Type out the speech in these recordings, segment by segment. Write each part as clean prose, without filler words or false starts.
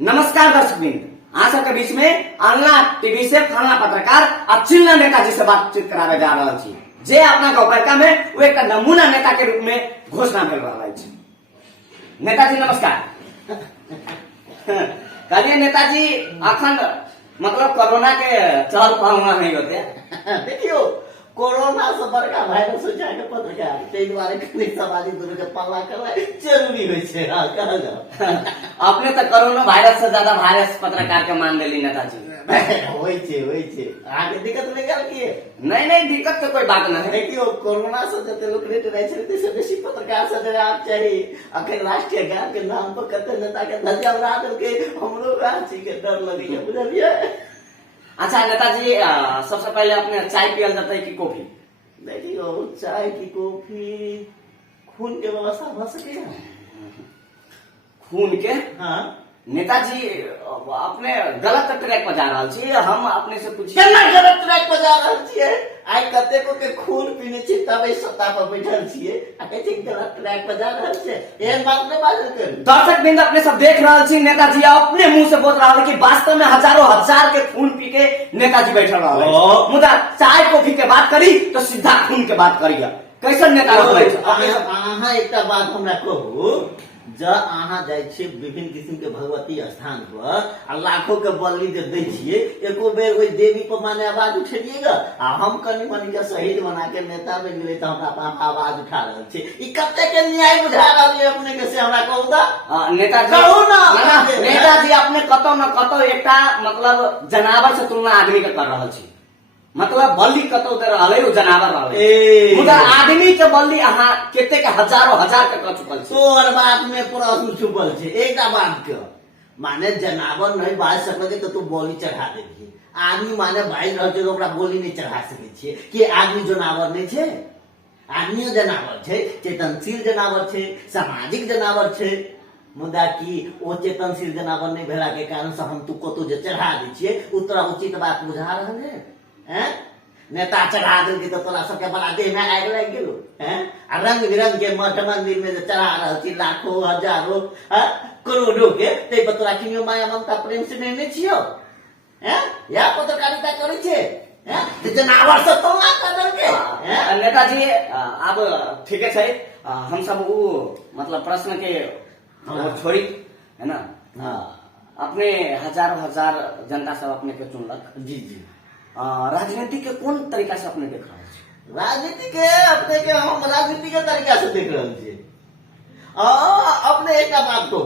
नमस्कार दर्शकबिंद, आज सबके बीच में अनला टीवी से फलना पत्रकार अचिल्ला नेताजी से बातचीत करावे जा रहा छी। जे अपना गौपालिका में वो एक नमूना नेता के रूप में घोषणा कर रहा है। नेताजी नमस्कार। कहलिए नेताजी अखन मतलब कोरोना के चल पाऊंगा नहीं होते। देखियो कोरोना से बड़का वायरस हो जाए पत्रकार ताहि दुआरे कनी समाजिक दूरी के पालना करनाइ जरूरी होइ छै। हां कहल जाओ। अपने तो कोरोना वायरस से ज्यादा वायरस पत्रकार के मान लेली नेताजी। होइ छै आगे दिक्कत नहीं गल की नहीं दिक्कत तो कोई बात नहीं है। देखियो कोरोना से जते लोग रेट रहे छै तैसे बेसी पत्रकार से डराब चाहिए। अखन राष्ट्रीय गान के नाम पर कते नेता के धज्जा उड़ा देलकै, हमरो रांची के डर लगैया, बुझलिए। अच्छा नेताजी, सबसे पहले अपने चाय पियल जाता है कि कॉफी? देखियो चाय की कॉफी खून के व्यवस्था हो सके। खून के? हाँ नेताजी अपने गलत ट्रैक पर जा रहा छी। हम अपने से पूछिए केना गलत ट्रैक पर जा रहल छियै? आइ कतेको के खून पीने छी तबे सत्ता पर बैठल छियै आ कहै छी गलत ट्रैक पर जा रहल छियै। एहन बात नहीं बाजल करू। दर्शक बिंद अपने सब देख रहा छी, नेताजी अपने मुंह से बोल रहा है कि वास्तव में हजारों हजार के खून पी के नेताजी बैठल रहा है। मुदा चाय कॉफी के बात करी तो सीधा खून के बात करिए। कैसन नेता अहाँ एकटा बात हमरा कहू, ज अहाँ जाय छियै विभिन्न किस्म के भगवती स्थान पर आ लाखों के बलि जे दै छियै, एको बेर ओहि देवी पर माने आवाज उठेलिएगा। आ हम कनी मनी के शहीद बना के नेता बन गेलै तो हमरा पर आवाज उठा रहल छी। ई कते के न्याय बुझा रहल है अपने के, से हमरा कहू त। नेताजी कहू ना। नेताजी अपने कतौ न कतौ एकटा मतलब जनावर से तुलना आदमी के कर रहल छी। मतलब बलि कतौ दे रहल है, वो जनावर रहल। मुदा आदमी के बलि अहाँ कते के हजारों हजार के कर चुकल छी। तोहर बात में प्रश्न छुपल छै। एकटा बात के माने जनावर नहीं बाज सकले तो तू बोली चढ़ा देबी। आदमी माने बाज रहल छै तो ओकरा बोली नहीं चढ़ा सकै छियै कि आदमी जनावर नहीं छै। आदमी जनावर छै, चेतनशील जनावर छै, सामाजिक जनावर छै। मुदा की ओ चेतनशील जनावर नहीं भेला के कारण से हम तू कतौ जे चढ़ा दै छियै उतरा उचित बात बुझा रहल है। हैं? नेता चढ़ा देलकै तो तोरा सबके बड़ा देह में आगि लागि गेलो। हैं? आ रंग बिरंग के मठ मंदिर में जे चढ़ा रहल छी लाखों हजारों करोड़ों के, तै पर तोरा किनियो माया ममता प्रेम से नहीं छियो। हैं? या पत्रकारिता करै छै? हैं? जे जनावर से तुलना कर देलकै। नेताजी अब ठीक है, हम सब वो मतलब प्रश्न के छोड़ी है ना। अपने हजारों हजार जनता सब अपने के चुनलक। जी राजनीति के कौन तरीका से अपने देख रहा है? राजनीति के अपने के हम राजनीति के तरीका से देख रहल छियै। अपने एक बात को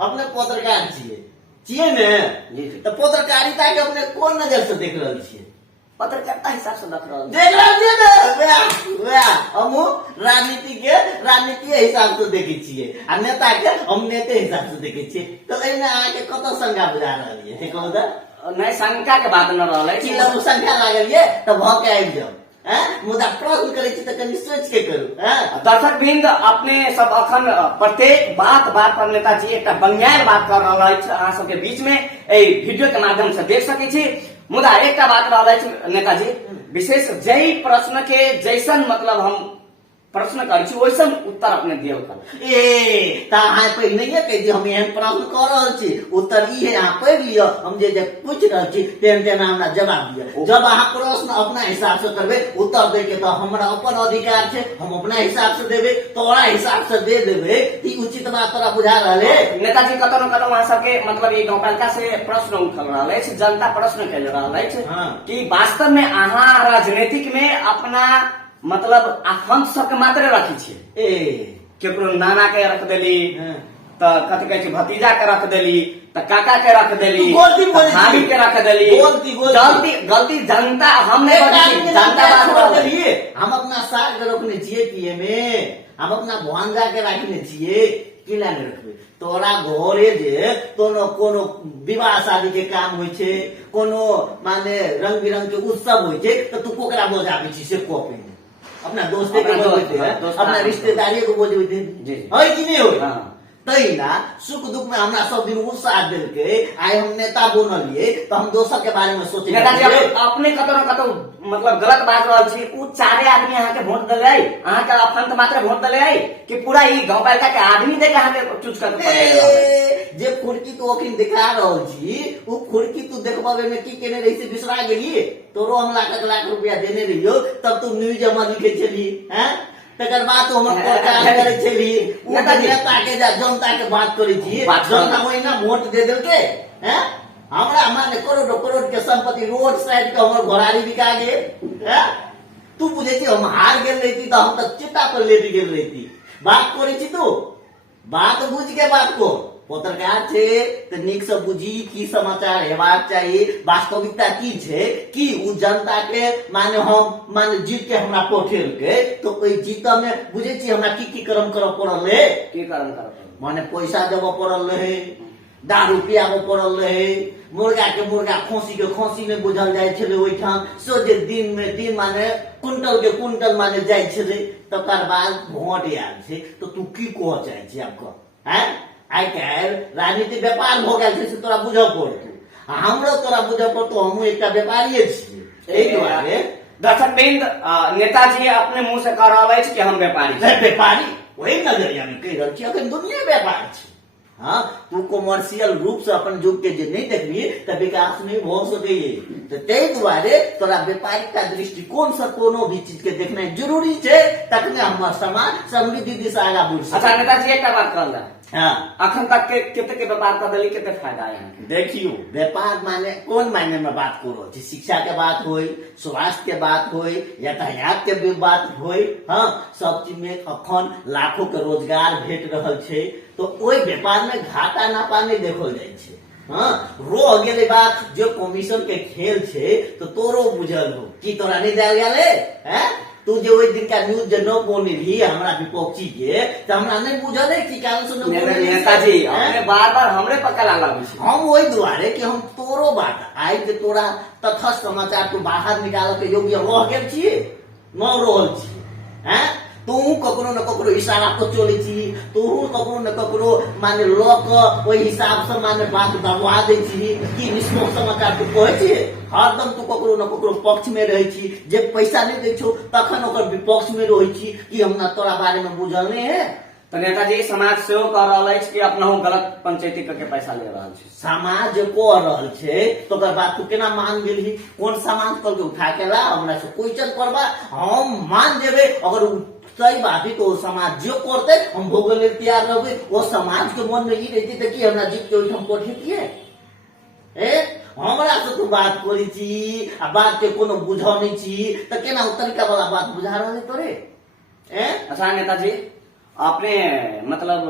अपने पत्रकार छियै ने जी। तो पत्रकारिता के अपने कोन नजर से देख रहल छियै? पत्रकारिता हिसाब से देख रहल छियै ने। हम राजनीति हिसाब से देखे छियै आ नेता के हम नेते हिसाब से देखे छियै। तो एहिमे अहाँके कतौ शंका बुझा रहल है? कहू त। नहीं, शंका के बात न रहल है। कि शंका लागल ये तो भ के आबि जाओ। मुदा प्रश्न करे छी तो कनी सोच के करू। दर्शक बिंद अपने सब अखन प्रत्येक बात पर नेताजी एक बंगायल बात कर रहा है। अहाँ सबके बीच में वीडियो के माध्यम से देख सकै छी। मुदा एक बात रहा है नेताजी, विशेष जय प्रश्न के जैसन मतलब हम प्रश्न करै छी वैसन उत्तर अपने दियो कर। अहाँ पहिने कह दी हम एहन प्रश्न कर रहल छी, उत्तर ई है, अहाँ पढ़ि लियो। हम जे पूछ रहल छी तेहन हमरा जवाब दियो। जब अहाँ प्रश्न अपना हिसाब से करबे उत्तर दे के तो हमरा अपन अधिकार छै, हम अपना हिसाब से देबे, तोरा हिसाब से दे देबे। ई उचित बात तोरा बुझा रहले? नेताजी कतौ न कतौ अहाँ सबके मतलब ये गौपालिका से प्रश्न उठल रहल है, जनता प्रश्न कह रहल है कि वास्तव में अहाँ राजनीतिक में अपना मतलब हम सबके मात्र रखी छियै। केकरो नाना के रख देली तो कथी कहै छै भतीजा के रख देली, तो काका के रख देली, भाभी के रख देली। गलती जनता हम नहीं बनी, जनता बात करिए। हम अपना साग रोकने छियै पिए में, हम अपना भांजा के रखने छियै। किला नहीं रखबे? तोरा घरे जे कोनो विवाह शादी के काम होइ छै, कोनो माने रंग बिरंग के उत्सव होइ छै, तो तू कोकरा बजाबै छी से कॉपी अपना दोस्ते के बोलते हैं, अपना रिश्तेदारी को बोलते है कि नहीं हो? तैना सुख दुख में हमरा सब दिन उत्साह दिल के आइ हम नेता बनलिए तो हम दोसर के बारे में सोचे नेताजी अपने कतौ न कतौ मतलब गलत बात रहल छी। उ चारे आदमी अहाँ के वोट देले अहाँ के अफंत मात्र वोट देले कि पूरा ई गांव पालिका के आदमी दे के अहाँ के चूज कर जे खुरकी तो अखिन दिखा रहल छी उ खुरकी तू देखबावे में की केने रही से बिसरा गेलिए। तोरो हम लाख रुपया देने रहियो तब तू न्यूज में लिखे छली हैं। तकर बाद तो हम प्रचार करे छली नेता के जनता के बात करे छी। जनता ओहिना वोट दे देल के हैं हमरा माने करोड़ के संपत्ति रोड साइड के हमर घोड़ारी बिका गेल हैं। तू बुझे छी हम हार गेल रही तो हम तो चिट्टा पर लेट गेल रही। बात करे छी तू बात बुझ के बात को पत्रकार छे तो नीक से बुझी की समाचार हेबाक चाहिए। वास्तविकता की छे कि उ जनता के माने हम माने जीत के हमरा पठेल के तो ओई जीत में बुझे छी हमरा की कर्म करऽ पड़ल है। की कर्म करऽ माने पैसा देबऽ पड़ल है दारू पियाबऽ पड़ल है मुर्गा के मुर्गा खोसी के खोसी में बुझल जाय छले ओइठाम सोझे दिन में दिन माने कुंटल के कुंटल माने जाय छले। तकर बाद वोट आयल छे तो तू की कह चाहे छी आपको हैं। आइ काल्हि राजनीति व्यापार भ गेल छै से तोरा बुझऽ पड़तौ हमरो तोरा बुझऽ पड़तौ हमहूँ एकटा व्यापारिये छियै। एहि दुआरे दर्शकवृंद नेताजी अपने मुंह से कह रहल अछि कि हम व्यापारी छी। व्यापारी वही नजरिया में कहि रहल छी अखन दुनिया व्यापार छै। हाँ तू कॉमर्शियल रूप से अपन युग के जे नहीं देखबिए तो विकास नहीं भ सकैये। तो ताहि दुआरे तोरा व्यापारिक का दृष्टिकोण से कोनो भी चीज के देखना जरूरी छै तखने हमर समाज समृद्धि दिशा आगा बढ़ि सकैये। अच्छा नेताजी एकटा बात कहल हाँ अखन तक के कते के व्यापार कर देली कते फायदा है। देखियो व्यापार माने कोन मायने में बात करो छी शिक्षा के बात होई स्वास्थ्य के बात होई यातायात के भी बात होई हाँ सब चीज में अखन लाखों के रोजगार भेट रहल छै। तो ओई व्यापार में घाटा नापा नहीं देखल जाय छै। हाँ रो गेले बात जो कमीशन के खेल छे तो तोरो बुझल हो कि तोरा नहीं देल गेले हैं। तू जे ओइ दिन का न्यूज जे न बोलली हमरा विपक्षी के त हमरा नहीं बुझल है कि कारण से न बोलली। नेताजी हमने बार-बार हमरे पर कला लागै छै। हम ओइ दुआरे कि हम तोरो बात आइ के तोरा तथस्थ समाचार को बाहर निकाल के योग्य रह गेल छी न रहल छी हैं। तू ककरो न ककरो इशारा पर चले छी तू ककरो न ककरो माने लोक ओइ हिसाब से माने बात दबा दे छी कि निष्पक्ष समाचार तू कहै छी हरदम तू ककरो न ककरो पक्ष में रहै छी। जे पैसा नहीं दै छौ तखन ओकर विपक्ष में रहै छी कि हमरा तोरा बारे में बुझल नहीं है। तो नेताजी समाज सेहो कह रहल अछि कि अपनाहु गलत पंचायती करके पैसा ले रहल छै। समाज कह रहल छै तो ओकर बात तू केना मान गेलही कोन समाज पर उठा के ला हमरा से क्वेश्चन करबा हम मान जेबे। अगर सही बात है तो समाज जो करते हम भोगल ले तैयार रहबे। वो समाज के मन में ई रहती थे कि हमरा जीत के ओइठाम पठेतिए ए हमरा से तू बात करी छी आ बात के कोनो बुझा नहीं छी त केना उ तरीका वाला बात बुझा रहल तोरे ए। अच्छा नेताजी आपने मतलब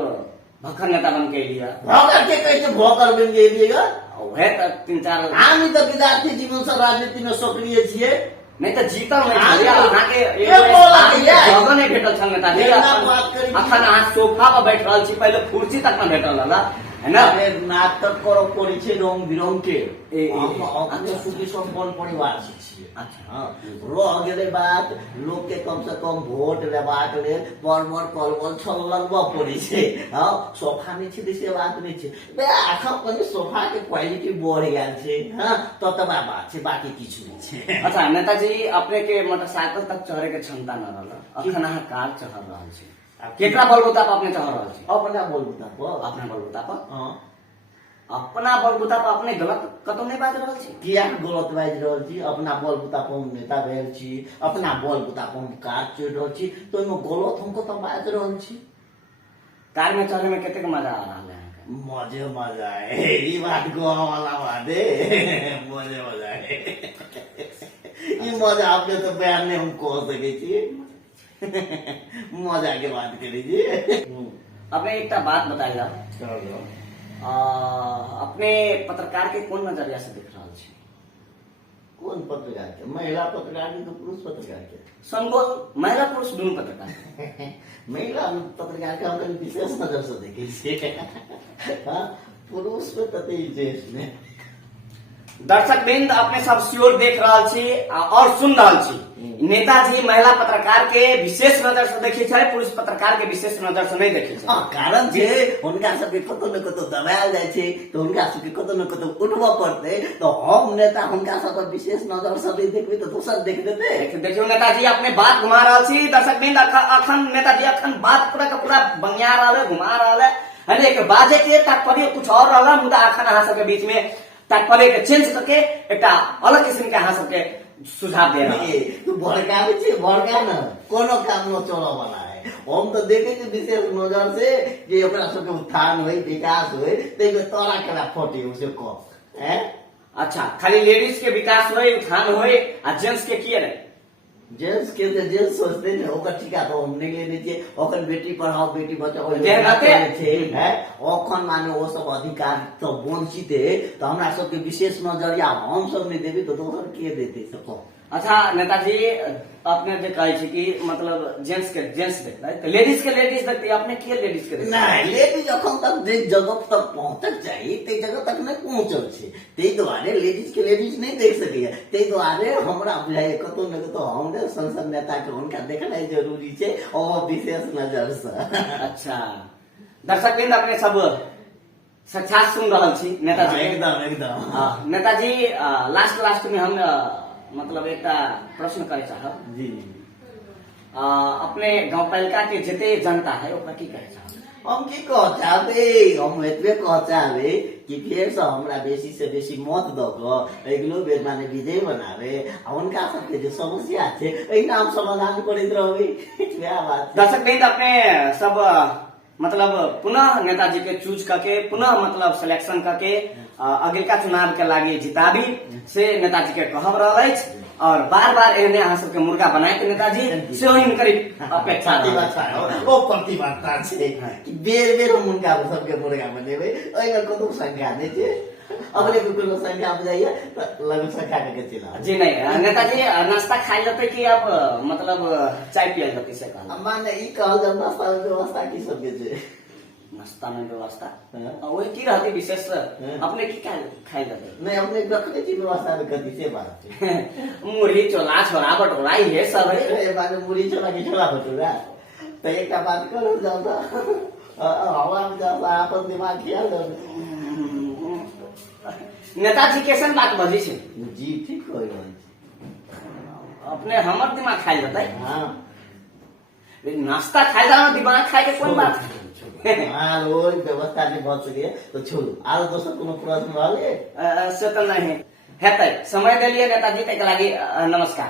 भखर नेता बन के लिया भोकर के कैसे भोकर बन गेलिएगा वह तो 3-4 हामी त विद्यार्थी जीवन से राजनीति में सक्रिय छिए नहीं तो जीतल नहीं अहाँ के जगह नहीं भेटल छल नेताजी। अखन अहाँ सोफा पर बैठ रहल छी पहले कुर्सी तक न भेटल हला है ना। नाटक करो पड़ी छे रंग बिरंग के हम सुखी संपन्न परिवार से छिए। अच्छा हाँ रह गेले बात लोग के कम से कम वोट लेबाक लेल बड़ कलबल छललबा पड़ी छे। हाँ सोफा नहीं छे से बात नहीं छे बे आखा कने सोफा के क्वालिटी बढ़ गेल छे। हाँ ततबा बात छे बाकी किछु नहीं छे। अच्छा नेताजी अपने के मोटरसाइकिल तक चढ़े के क्षमता न रहल अखन अहाँ कार चढ़ रहल छी केकरा बलबूता पर अपने चढ़ रहल छी। अपना बलबूता पर अपना बलबूता पर हाँ अपना बलबूता पर अपने गलत कतौ नहीं बाज रहल छी। किया गलत बाज रहल छी अपना बलबूता पर हम नेता भेल छी अपना बलबूता पर हम कार चढ़ रहल छी तो ओइमे गलत हमको तो बाज रहल छी। कार में चढ़े में कितने मजा आ रहा है। मजा है ई बात को वाला बात है मजा है ई मजा आपने तो बयान नहीं हम कह सके छी मजा के बात करीजिए। अपने एक बात बताइए अपने पत्रकार के कौन नजरिया से देख रहा छी। कौन पत्रकार के महिला पत्रकार के तो पुरुष पत्रकार के संगोल महिला पुरुष दोनों पत्रकार महिला पत्रकार के हम विशेष नजर से देखे छी। हाँ पुरुष पे तते विशेष में दर्शक बिंद अपने सब श्योर देख रहा छी और सुन रहा छी। नेताजी महिला पत्रकार के विशेष नजर से देखे छे, पुरुष पत्रकार के विशेष नजर से नहीं देखे छे। कारण छे हुनका सबके कतो न कतो दबायल जाय छे, तो हुनका सबके कतो न कतो उठबा पड़ते। तो हम नेता हुनका सब पर विशेष नजर से नहीं देखबे तो दोसर देख देते। देखियो नेताजी अपने बात घुमा रहा छी। दर्शक बिंद अखन नेताजी अखन बात पूरा का पूरा बंगिया रहा है, घुमा रहा है। एक बाजे के तात्पर्य कुछ और रहा, मुदा अखन अहाँ सबके बीच में तात्पर्य के चेंज करके एक अलग किस्म के अहाँ सबके सुझाव दे रहा है। तू बड़का छे, बड़का न कोनो काम न चलो वाला है। हम तो देखे छे विशेष नजर से जे ओकरा सबके उत्थान होई, विकास होई, ते में तोरा केला फोटी उसे को हैं। अच्छा, खाली लेडीज के विकास होए, उत्थान होए आ जेंट्स के किए रहे। जेंट्स के तो जेंट्स सोचते हैं ओकर टीका तो हम नहीं लेने चाहिए। ओकर बेटी पढ़ाओ बेटी बचाओ है, ओखन माने वो सब अधिकार तो वंचित है। तो हमरा सबके विशेष नजरिया हम सब नहीं देवी तो दोसर के देते सबको। अच्छा नेताजी, अपने जे कहे छी कि मतलब जेंट्स के जेंट्स देखते तो लेडीज के लेडीज देखते, अपने किए लेडीज के देखते? नहीं, लेडीज अखन तक जे जगह तक पहुंचक चाहिए ते जगह तक नहीं पहुंचल छे। ते द्वारे लेडीज के लेडीज नहीं देख सके। ते द्वारे हमरा बुझाय कतो न कतो हमरे संसद नेता के उनका देखनाइ जरूरी छे और विशेष नजर से। अच्छा, दर्शक बिंद अपने सब साक्षात सुन रहा छी नेताजी। एकदम एकदम नेताजी, लास्ट में हम मतलब एक प्रश्न करे चाहब जी। अपने गांव पालिका के जते जनता है ओकरा की कहे चाहब? हम की कह चाहबे, हम एतबे कह चाहबे कि फेर से हमरा बेसी से बेसी मत द के अगलो बेर माने विजय बनावे आ उनका सबके जो समस्या छे एहि नाम समाधान करैत रहबे। क्या बात। दर्शक बिंद अपने सब मतलब पुनः नेताजी के चूज करके पुनः मतलब सिलेक्शन करके अगिलका चुनाव के लागी जिताबी से नेताजी के कहब रहल अछि। और बार बार एहने अहाँ सबके मुर्गा बनाए के नेताजी से हिनकर अपेक्षा ओ प्रतिबद्धता छे कि बेर बेर हम उनका सबके मुर्गा बनेबे। ओइ में कोनो संख्या नहीं छे, अगले को कोनो संख्या बुझाइए तो लघु संख्या के चला जी। नहीं नेताजी, नाश्ता खाई लेते कि आप मतलब चाय पियल लेते से कहल? माने ई कहल जा नाश्ता व्यवस्था की सबके छे? नाश्ता में व्यवस्था वही की रहती विशेष? अपने की खाई लेते? नहीं, अपने रखने की व्यवस्था कथी से बात मुरही चोला छोला भटूरा ये सब है। माने मुरही छोला की छोला भटूरा तो एक बात करो जाता हवा में जाता अपन दिमाग किया। नेताजी कैसन बात बजी छे? जी ठीक हो अपने हमर दिमाग खाई लेते? हाँ, नाश्ता खाई जाना दिमाग खाए के कोन बात? हाँ, रोज व्यवस्था नहीं बहुत सके तो छोड़ू। आरो दोसर कोनो प्रश्न रहले से तो नहीं हेतै। समय देलिए नेताजी, तै के लागि नमस्कार।